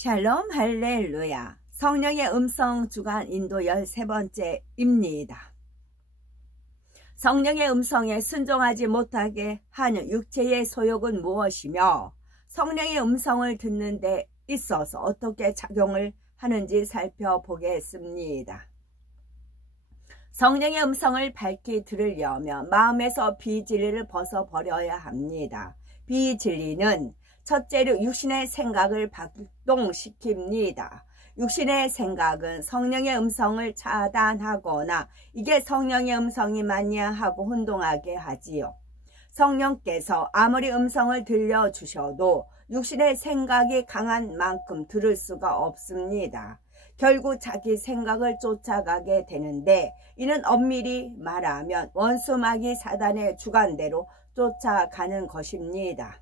샬롬 할렐루야. 성령의 음성 주간 인도 13번째입니다. 성령의 음성에 순종하지 못하게 하는 육체의 소욕은 무엇이며 성령의 음성을 듣는 데 있어서 어떻게 작용을 하는지 살펴보겠습니다. 성령의 음성을 밝히 들으려면 마음에서 비진리를 벗어버려야 합니다. 비진리는 첫째로 육신의 생각을 발동시킵니다. 육신의 생각은 성령의 음성을 차단하거나 이게 성령의 음성이 맞냐 하고 혼동하게 하지요. 성령께서 아무리 음성을 들려주셔도 육신의 생각이 강한 만큼 들을 수가 없습니다. 결국 자기 생각을 쫓아가게 되는데 이는 엄밀히 말하면 원수마귀 사단의 주관대로 쫓아가는 것입니다.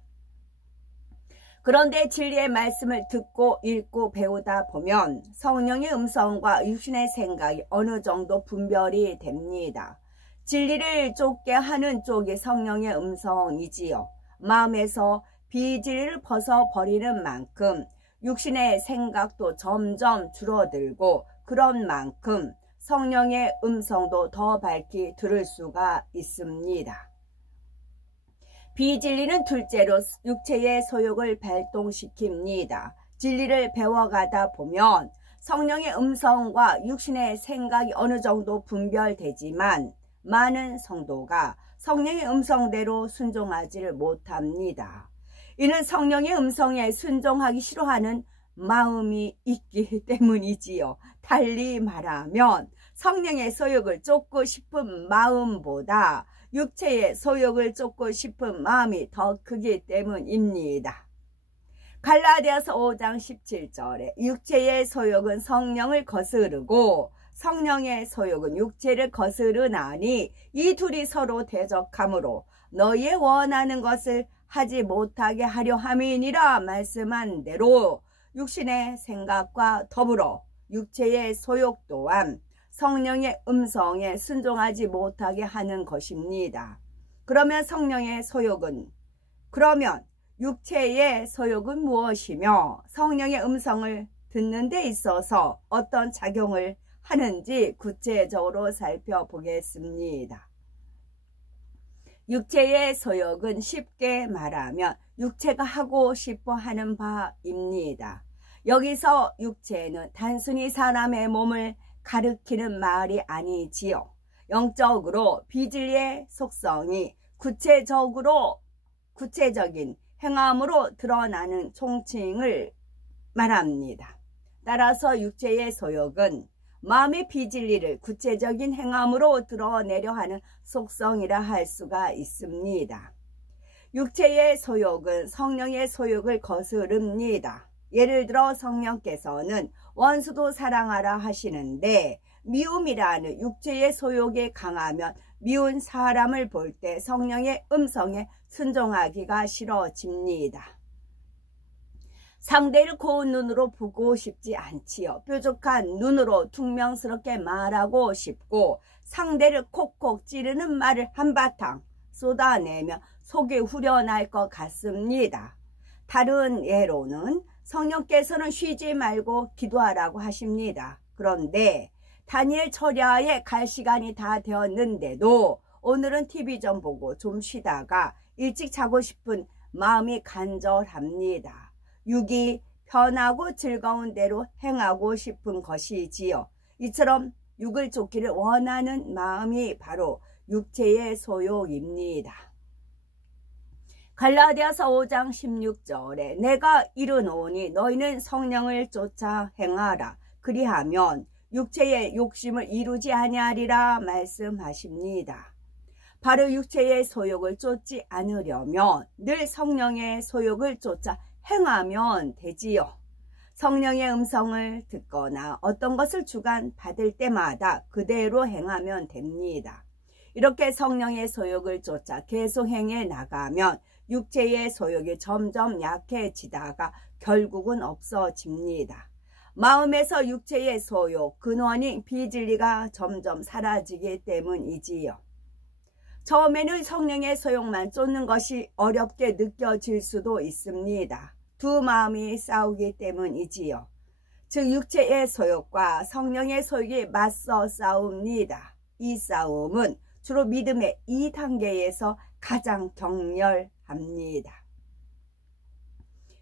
그런데 진리의 말씀을 듣고 읽고 배우다 보면 성령의 음성과 육신의 생각이 어느 정도 분별이 됩니다. 진리를 쫓게 하는 쪽이 성령의 음성이지요. 마음에서 비진리를 벗어버리는 만큼 육신의 생각도 점점 줄어들고 그런 만큼 성령의 음성도 더 밝히 들을 수가 있습니다. 비진리는 둘째로 육체의 소욕을 발동시킵니다. 진리를 배워가다 보면 성령의 음성과 육신의 생각이 어느 정도 분별되지만 많은 성도가 성령의 음성대로 순종하지를 못합니다. 이는 성령의 음성에 순종하기 싫어하는 마음이 있기 때문이지요. 달리 말하면 성령의 소욕을 쫓고 싶은 마음보다 육체의 소욕을 쫓고 싶은 마음이 더 크기 때문입니다. 갈라디아서 5장 17절에 육체의 소욕은 성령을 거스르고 성령의 소욕은 육체를 거스르나니 이 둘이 서로 대적하므로 너희의 원하는 것을 하지 못하게 하려 함이니라 말씀한 대로 육신의 생각과 더불어 육체의 소욕 또한 성령의 음성에 순종하지 못하게 하는 것입니다. 그러면 육체의 소욕은 무엇이며 성령의 음성을 듣는 데 있어서 어떤 작용을 하는지 구체적으로 살펴보겠습니다. 육체의 소욕은 쉽게 말하면 육체가 하고 싶어 하는 바입니다. 여기서 육체는 단순히 사람의 몸을 가리키는 말이 아니지요. 영적으로 비진리의 속성이 구체적인 행함으로 드러나는 총칭을 말합니다. 따라서 육체의 소욕은 마음의 비진리를 구체적인 행함으로 드러내려 하는 속성이라 할 수가 있습니다. 육체의 소욕은 성령의 소욕을 거스릅니다. 예를 들어 성령께서는 원수도 사랑하라 하시는데 미움이라는 육체의 소욕이 강하면 미운 사람을 볼 때 성령의 음성에 순종하기가 싫어집니다. 상대를 고운 눈으로 보고 싶지 않지요. 뾰족한 눈으로 퉁명스럽게 말하고 싶고 상대를 콕콕 찌르는 말을 한바탕 쏟아내면 속이 후련할 것 같습니다. 다른 예로는 성령께서는 쉬지 말고 기도하라고 하십니다. 그런데 다니엘 철야에 갈 시간이 다 되었는데도 오늘은 TV 좀 보고 좀 쉬다가 일찍 자고 싶은 마음이 간절합니다. 육이 편하고 즐거운 대로 행하고 싶은 것이지요. 이처럼 육을 쫓기를 원하는 마음이 바로 육체의 소욕입니다. 갈라디아서 5장 16절에 내가 이르노니 너희는 성령을 쫓아 행하라. 그리하면 육체의 욕심을 이루지 아니하리라 말씀하십니다. 바로 육체의 소욕을 쫓지 않으려면 늘 성령의 소욕을 쫓아 행하면 되지요. 성령의 음성을 듣거나 어떤 것을 주관받을 때마다 그대로 행하면 됩니다. 이렇게 성령의 소욕을 쫓아 계속 행해 나가면 육체의 소욕이 점점 약해지다가 결국은 없어집니다. 마음에서 육체의 소욕, 근원인 비진리가 점점 사라지기 때문이지요. 처음에는 성령의 소욕만 쫓는 것이 어렵게 느껴질 수도 있습니다. 두 마음이 싸우기 때문이지요. 즉 육체의 소욕과 성령의 소욕이 맞서 싸웁니다. 이 싸움은 주로 믿음의 2단계에서 가장 격렬합니다.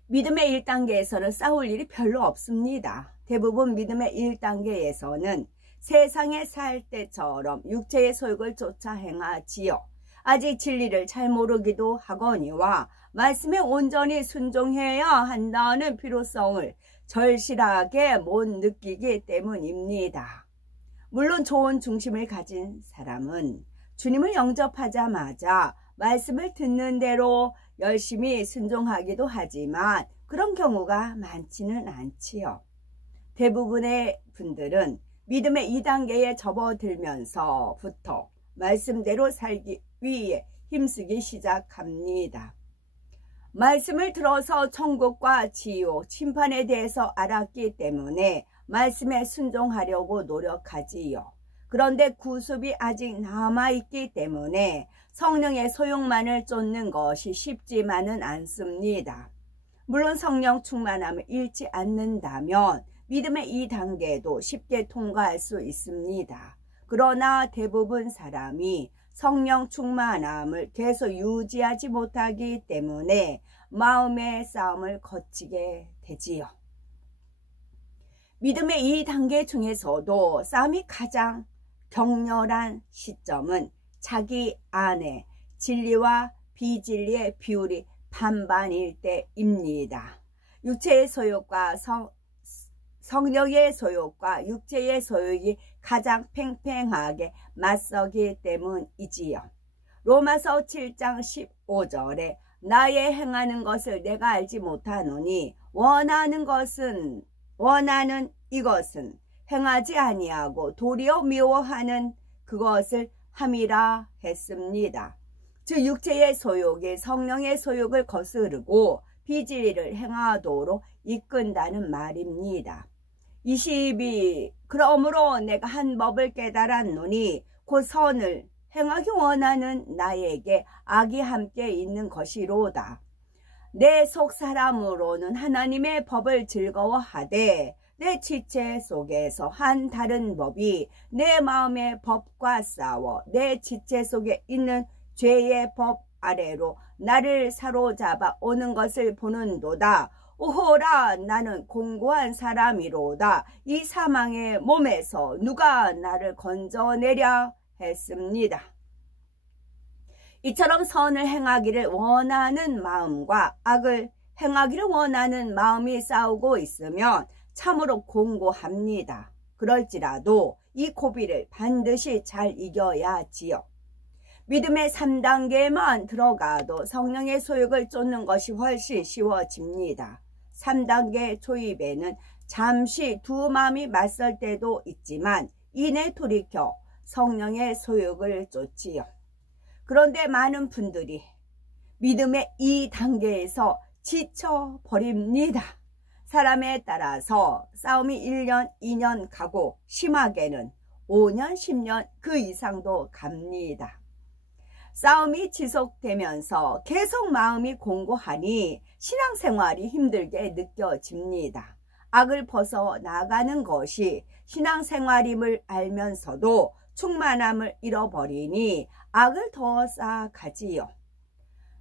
믿음의 1단계에서는 싸울 일이 별로 없습니다. 대부분 믿음의 1단계에서는 세상에 살 때처럼 육체의 소욕을 쫓아 행하지요. 아직 진리를 잘 모르기도 하거니와 말씀에 온전히 순종해야 한다는 필요성을 절실하게 못 느끼기 때문입니다. 물론 좋은 중심을 가진 사람은 주님을 영접하자마자 말씀을 듣는 대로 열심히 순종하기도 하지만 그런 경우가 많지는 않지요. 대부분의 분들은 믿음의 2단계에 접어들면서부터 말씀대로 살기 위해 힘쓰기 시작합니다. 말씀을 들어서 천국과 지옥, 심판에 대해서 알았기 때문에 말씀에 순종하려고 노력하지요. 그런데 구습이 아직 남아있기 때문에 성령의 소욕만을 쫓는 것이 쉽지만은 않습니다. 물론 성령 충만함을 잃지 않는다면 믿음의 2단계도 쉽게 통과할 수 있습니다. 그러나 대부분 사람이 성령 충만함을 계속 유지하지 못하기 때문에 마음의 싸움을 거치게 되지요. 믿음의 2단계 중에서도 싸움이 가장 격렬한 시점은 자기 안에 진리와 비진리의 비율이 반반일 때입니다. 육체의 소욕과 성령의 소욕과 육체의 소욕이 가장 팽팽하게 맞서기 때문이지요. 로마서 7장 15절에 나의 행하는 것을 내가 알지 못하노니 원하는 이것은 행하지 아니하고 도리어 미워하는 그것을 함이라 했습니다. 즉 육체의 소욕이 성령의 소욕을 거스르고 비진리를 행하도록 이끈다는 말입니다. 22. 그러므로 내가 한 법을 깨달았노니 곧 선을 행하기 원하는 나에게 악이 함께 있는 것이로다. 내 속 사람으로는 하나님의 법을 즐거워하되 내 지체 속에서 한 다른 법이 내 마음의 법과 싸워 내 지체 속에 있는 죄의 법 아래로 나를 사로잡아 오는 것을 보는도다. 오호라 나는 공고한 사람이로다. 이 사망의 몸에서 누가 나를 건져내랴 했습니다. 이처럼 선을 행하기를 원하는 마음과 악을 행하기를 원하는 마음이 싸우고 있으면 참으로 공고합니다. 그럴지라도 이 고비를 반드시 잘 이겨야지요. 믿음의 3단계만 들어가도 성령의 소욕을 쫓는 것이 훨씬 쉬워집니다. 3단계 초입에는 잠시 두 마음이 맞설 때도 있지만 이내 돌이켜 성령의 소욕을 쫓지요. 그런데 많은 분들이 믿음의 2단계에서 지쳐버립니다. 사람에 따라서 싸움이 1년, 2년 가고 심하게는 5년, 10년 그 이상도 갑니다. 싸움이 지속되면서 계속 마음이 공고하니 신앙생활이 힘들게 느껴집니다. 악을 벗어나가는 것이 신앙생활임을 알면서도 충만함을 잃어버리니 악을 더 쌓아가지요.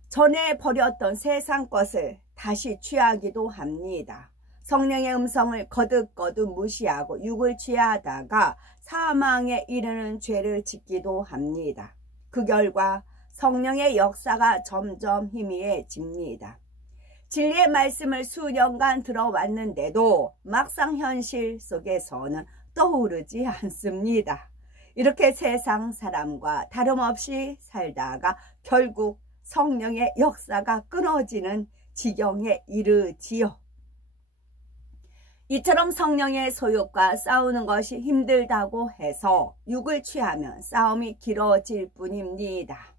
전에 버렸던 세상 것을 다시 취하기도 합니다. 성령의 음성을 거듭거듭 무시하고 육을 취하다가 사망에 이르는 죄를 짓기도 합니다. 그 결과 성령의 역사가 점점 희미해집니다. 진리의 말씀을 수년간 들어왔는데도 막상 현실 속에서는 떠오르지 않습니다. 이렇게 세상 사람과 다름없이 살다가 결국 성령의 역사가 끊어지는 지경에 이르지요. 이처럼 성령의 소욕과 싸우는 것이 힘들다고 해서 육을 취하면 싸움이 길어질 뿐입니다.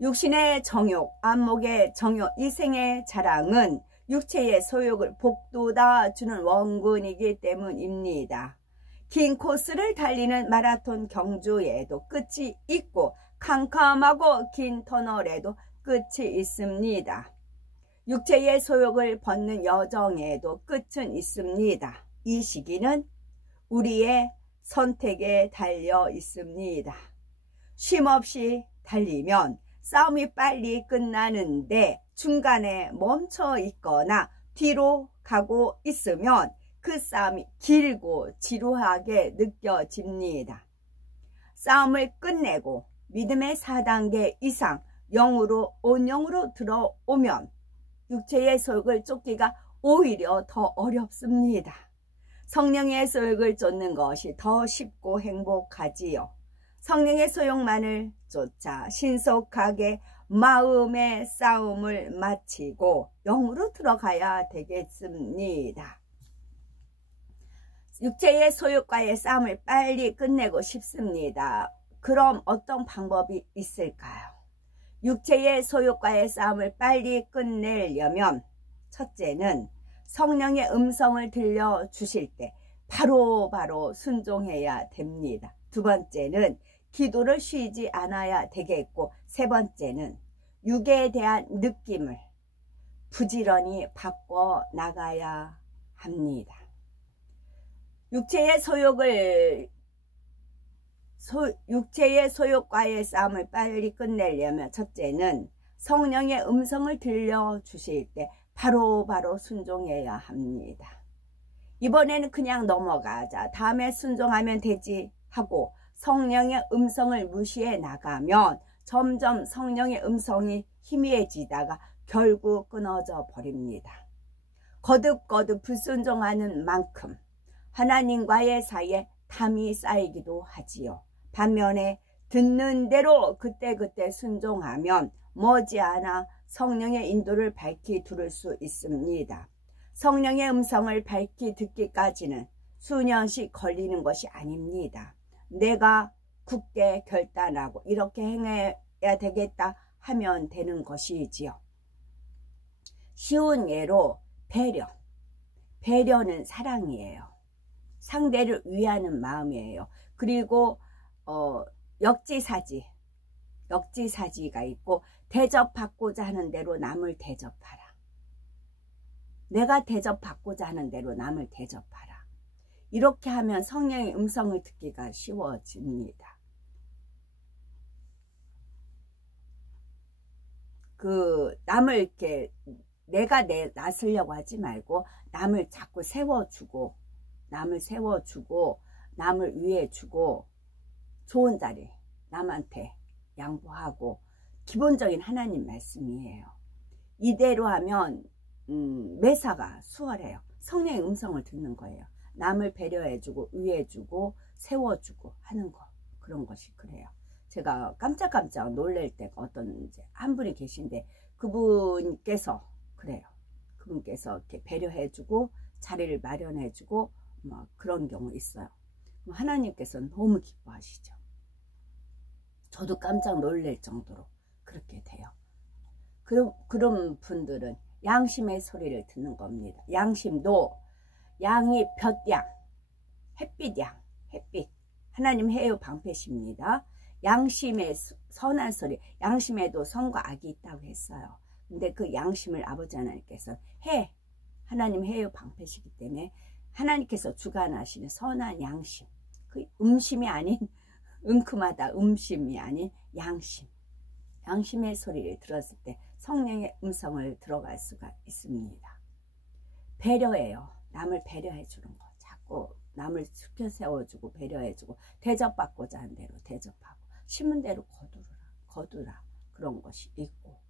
육신의 정욕, 안목의 정욕, 이생의 자랑은 육체의 소욕을 복돋아 주는 원군이기 때문입니다. 긴 코스를 달리는 마라톤 경주에도 끝이 있고 캄캄하고 긴 터널에도 끝이 있습니다. 육체의 소욕을 벗는 여정에도 끝은 있습니다. 이 시기는 우리의 선택에 달려 있습니다. 쉼없이 달리면 싸움이 빨리 끝나는데 중간에 멈춰 있거나 뒤로 가고 있으면 그 싸움이 길고 지루하게 느껴집니다. 싸움을 끝내고 믿음의 4단계 이상 영으로 온영으로 들어오면 육체의 소욕을 쫓기가 오히려 더 어렵습니다. 성령의 소욕을 쫓는 것이 더 쉽고 행복하지요. 성령의 소욕만을 쫓아 신속하게 마음의 싸움을 마치고 영으로 들어가야 되겠습니다. 육체의 소욕과의 싸움을 빨리 끝내고 싶습니다. 그럼 어떤 방법이 있을까요? 육체의 소욕과의 싸움을 빨리 끝내려면 첫째는 성령의 음성을 들려주실 때 바로바로 순종해야 됩니다. 두 번째는 기도를 쉬지 않아야 되겠고, 세 번째는 육에 대한 느낌을 부지런히 바꿔 나가야 합니다. 육체의 소욕과의 싸움을 빨리 끝내려면 첫째는 성령의 음성을 들려주실 때 바로바로 순종해야 합니다. 이번에는 그냥 넘어가자, 다음에 순종하면 되지 하고 성령의 음성을 무시해 나가면 점점 성령의 음성이 희미해지다가 결국 끊어져 버립니다. 거듭거듭 불순종하는 만큼 하나님과의 사이에 탐이 쌓이기도 하지요. 반면에 듣는 대로 그때그때 순종하면 머지않아 성령의 인도를 밝히 들을 수 있습니다. 성령의 음성을 밝히 듣기까지는 수년씩 걸리는 것이 아닙니다. 내가 굳게 결단하고 이렇게 행해야 되겠다 하면 되는 것이지요. 쉬운 예로 배려는 사랑이에요. 상대를 위하는 마음이에요. 그리고 역지사지가 있고, 대접받고자 하는 대로 남을 대접하라. 내가 대접받고자 하는 대로 남을 대접하라. 이렇게 하면 성령의 음성을 듣기가 쉬워집니다. 남을 이렇게 내가 나서려고 하지 말고 남을 자꾸 세워주고, 남을 위해주고, 좋은 자리 남한테 양보하고, 기본적인 하나님 말씀이에요. 이대로 하면 매사가 수월해요. 성령의 음성을 듣는 거예요. 남을 배려해주고 위해주고 세워주고 하는 거, 그런 것이 그래요. 제가 깜짝깜짝 놀랄 때가 어떤 한 분이 계신데, 그분께서 그래요. 그분께서 이렇게 배려해주고 자리를 마련해주고 막 그런 경우 있어요. 하나님께서는 너무 기뻐하시죠. 저도 깜짝 놀랄 정도로 그렇게 돼요. 그런 분들은 양심의 소리를 듣는 겁니다. 양심도 양이 볕양, 햇빛양, 햇빛. 하나님 해요 방패십니다. 양심의 선한 소리, 양심에도 선과 악이 있다고 했어요. 근데 그 양심을 아버지 하나님께서 하나님 해요 방패시기 때문에 하나님께서 주관하시는 선한 양심, 그 음심이 아닌, 은큼하다 음심이 아닌 양심의 소리를 들었을 때 성령의 음성을 들어갈 수가 있습니다. 배려예요. 남을 배려해 주는 거. 자꾸 남을 숙여 세워주고 배려해주고, 대접받고자 한 대로 대접하고, 심은 대로 거두라 그런 것이 있고,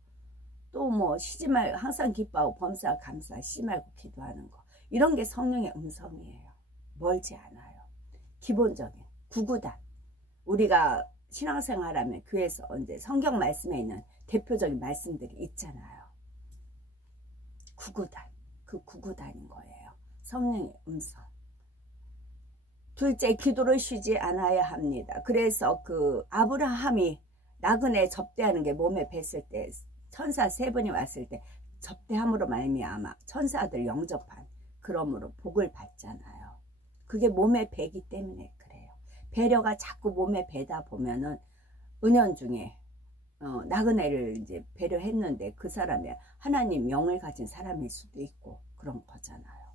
또 뭐 쉬지 말고 항상 기뻐하고 범사 감사 쉬지 말고 기도하는 거, 이런 게 성령의 음성이에요. 멀지 않아요. 기본적인 구구단, 우리가 신앙생활하면 교회에서 언제 성경 말씀에 있는 대표적인 말씀들이 있잖아요. 구구단, 그 구구단인 거예요. 성령의 음성. 둘째, 기도를 쉬지 않아야 합니다. 그래서 아브라함이 나그네 접대하는 게 몸에 뱄을 때, 천사 3분이 왔을 때 접대함으로 말미암아 천사들 영접한, 그러므로 복을 받잖아요. 그게 몸에 배기 때문에 그래요. 배려가 자꾸 몸에 배다 보면은 은연중에 나그네를 이제 배려했는데 그 사람이 하나님 영을 가진 사람일 수도 있고 그런 거잖아요.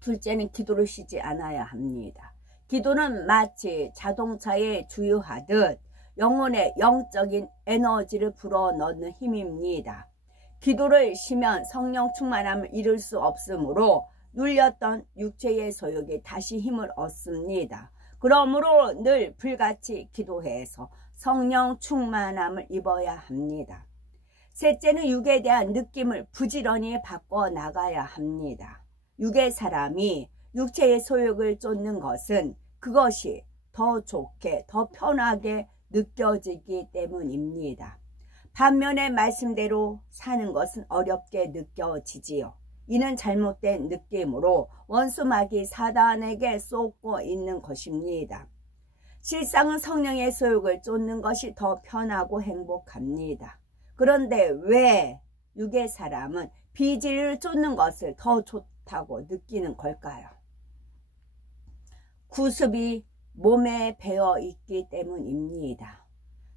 둘째는 기도를 쉬지 않아야 합니다. 기도는 마치 자동차에 주유하듯 영혼의 영적인 에너지를 불어넣는 힘입니다. 기도를 쉬면 성령 충만함을 이룰 수 없으므로 눌렸던 육체의 소욕이 다시 힘을 얻습니다. 그러므로 늘 불같이 기도해서 성령 충만함을 입어야 합니다. 셋째는 육에 대한 느낌을 부지런히 바꿔나가야 합니다. 육의 사람이 육체의 소욕을 쫓는 것은 그것이 더 좋게, 더 편하게 느껴지기 때문입니다. 반면에 말씀대로 사는 것은 어렵게 느껴지지요. 이는 잘못된 느낌으로 원수마귀 사단에게 쏟고 있는 것입니다. 실상은 성령의 소욕을 쫓는 것이 더 편하고 행복합니다. 그런데 왜 육의 사람은 비진리를 쫓는 것을 더 좋다고 느끼는 걸까요? 구습이 몸에 배어 있기 때문입니다.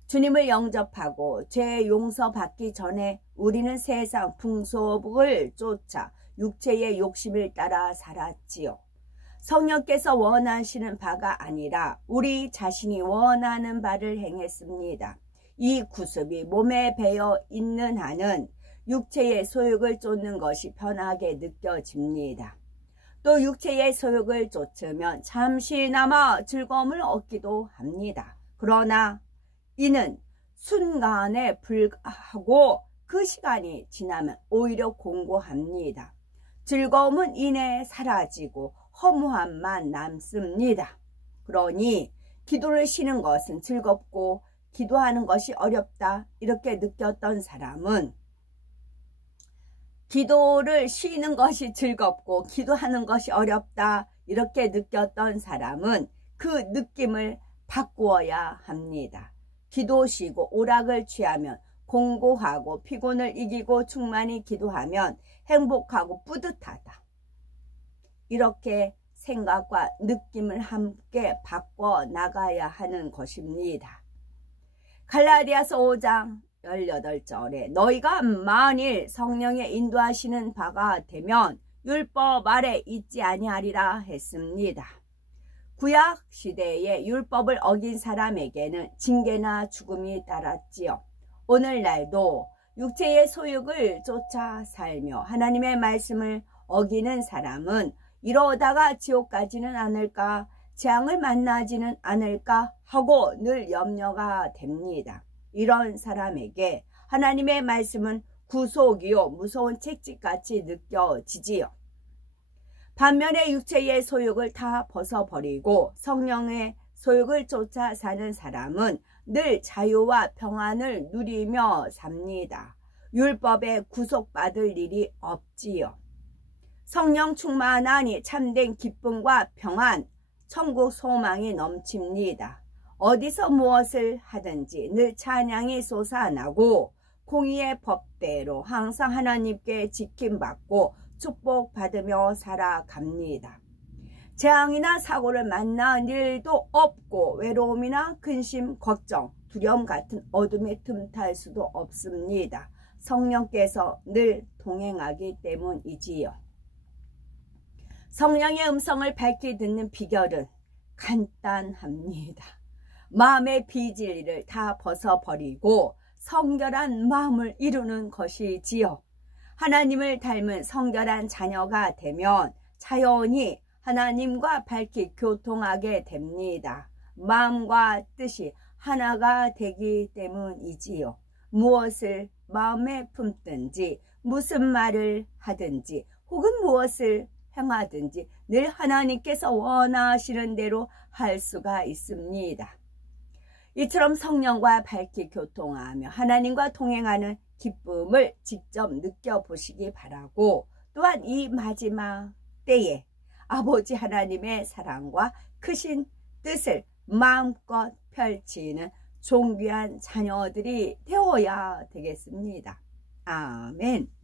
주님을 영접하고 죄 용서받기 전에 우리는 세상 풍속을 쫓아 육체의 욕심을 따라 살았지요. 성령께서 원하시는 바가 아니라 우리 자신이 원하는 바를 행했습니다. 이 구습이 몸에 배어 있는 한은 육체의 소욕을 쫓는 것이 편하게 느껴집니다. 또 육체의 소욕을 쫓으면 잠시나마 즐거움을 얻기도 합니다. 그러나 이는 순간에 불과하고 그 시간이 지나면 오히려 공고합니다. 즐거움은 이내 사라지고 허무함만 남습니다. 그러니 기도를 쉬는 것은 즐겁고 기도하는 것이 어렵다 이렇게 느꼈던 사람은 기도를 쉬는 것이 즐겁고 기도하는 것이 어렵다 이렇게 느꼈던 사람은 그 느낌을 바꾸어야 합니다. 기도 쉬고 오락을 취하면 공고하고 피곤을 이기고 충만히 기도하면 행복하고 뿌듯하다. 이렇게 생각과 느낌을 함께 바꿔 나가야 하는 것입니다. 갈라디아서 5장 18절에 너희가 만일 성령의 인도하시는 바가 되면 율법 아래 있지 아니하리라 했습니다. 구약 시대에 율법을 어긴 사람에게는 징계나 죽음이 따랐지요. 오늘날도 육체의 소욕을 쫓아 살며 하나님의 말씀을 어기는 사람은 이러다가 지옥 가지는 않을까, 재앙을 만나지는 않을까 하고 늘 염려가 됩니다. 이런 사람에게 하나님의 말씀은 구속이요 무서운 책찍같이 느껴지지요. 반면에 육체의 소욕을 다 벗어버리고 성령의 소욕을 쫓아 사는 사람은 늘 자유와 평안을 누리며 삽니다. 율법에 구속받을 일이 없지요. 성령 충만하니 참된 기쁨과 평안, 천국 소망이 넘칩니다. 어디서 무엇을 하든지 늘 찬양이 솟아나고 공의의 법대로 항상 하나님께 지킴받고 축복받으며 살아갑니다. 재앙이나 사고를 만난 일도 없고 외로움이나 근심, 걱정, 두려움 같은 어둠에 틈탈 수도 없습니다. 성령께서 늘 동행하기 때문이지요. 성령의 음성을 밝히 듣는 비결은 간단합니다. 마음의 비진리를 다 벗어버리고 성결한 마음을 이루는 것이지요. 하나님을 닮은 성결한 자녀가 되면 자연히 하나님과 밝히 교통하게 됩니다. 마음과 뜻이 하나가 되기 때문이지요. 무엇을 마음에 품든지 무슨 말을 하든지 혹은 무엇을 행하든지 늘 하나님께서 원하시는 대로 할 수가 있습니다. 이처럼 성령과 밝히 교통하며 하나님과 동행하는 기쁨을 직접 느껴보시기 바라고, 또한 이 마지막 때에 아버지 하나님의 사랑과 크신 뜻을 마음껏 펼치는 존귀한 자녀들이 되어야 되겠습니다. 아멘.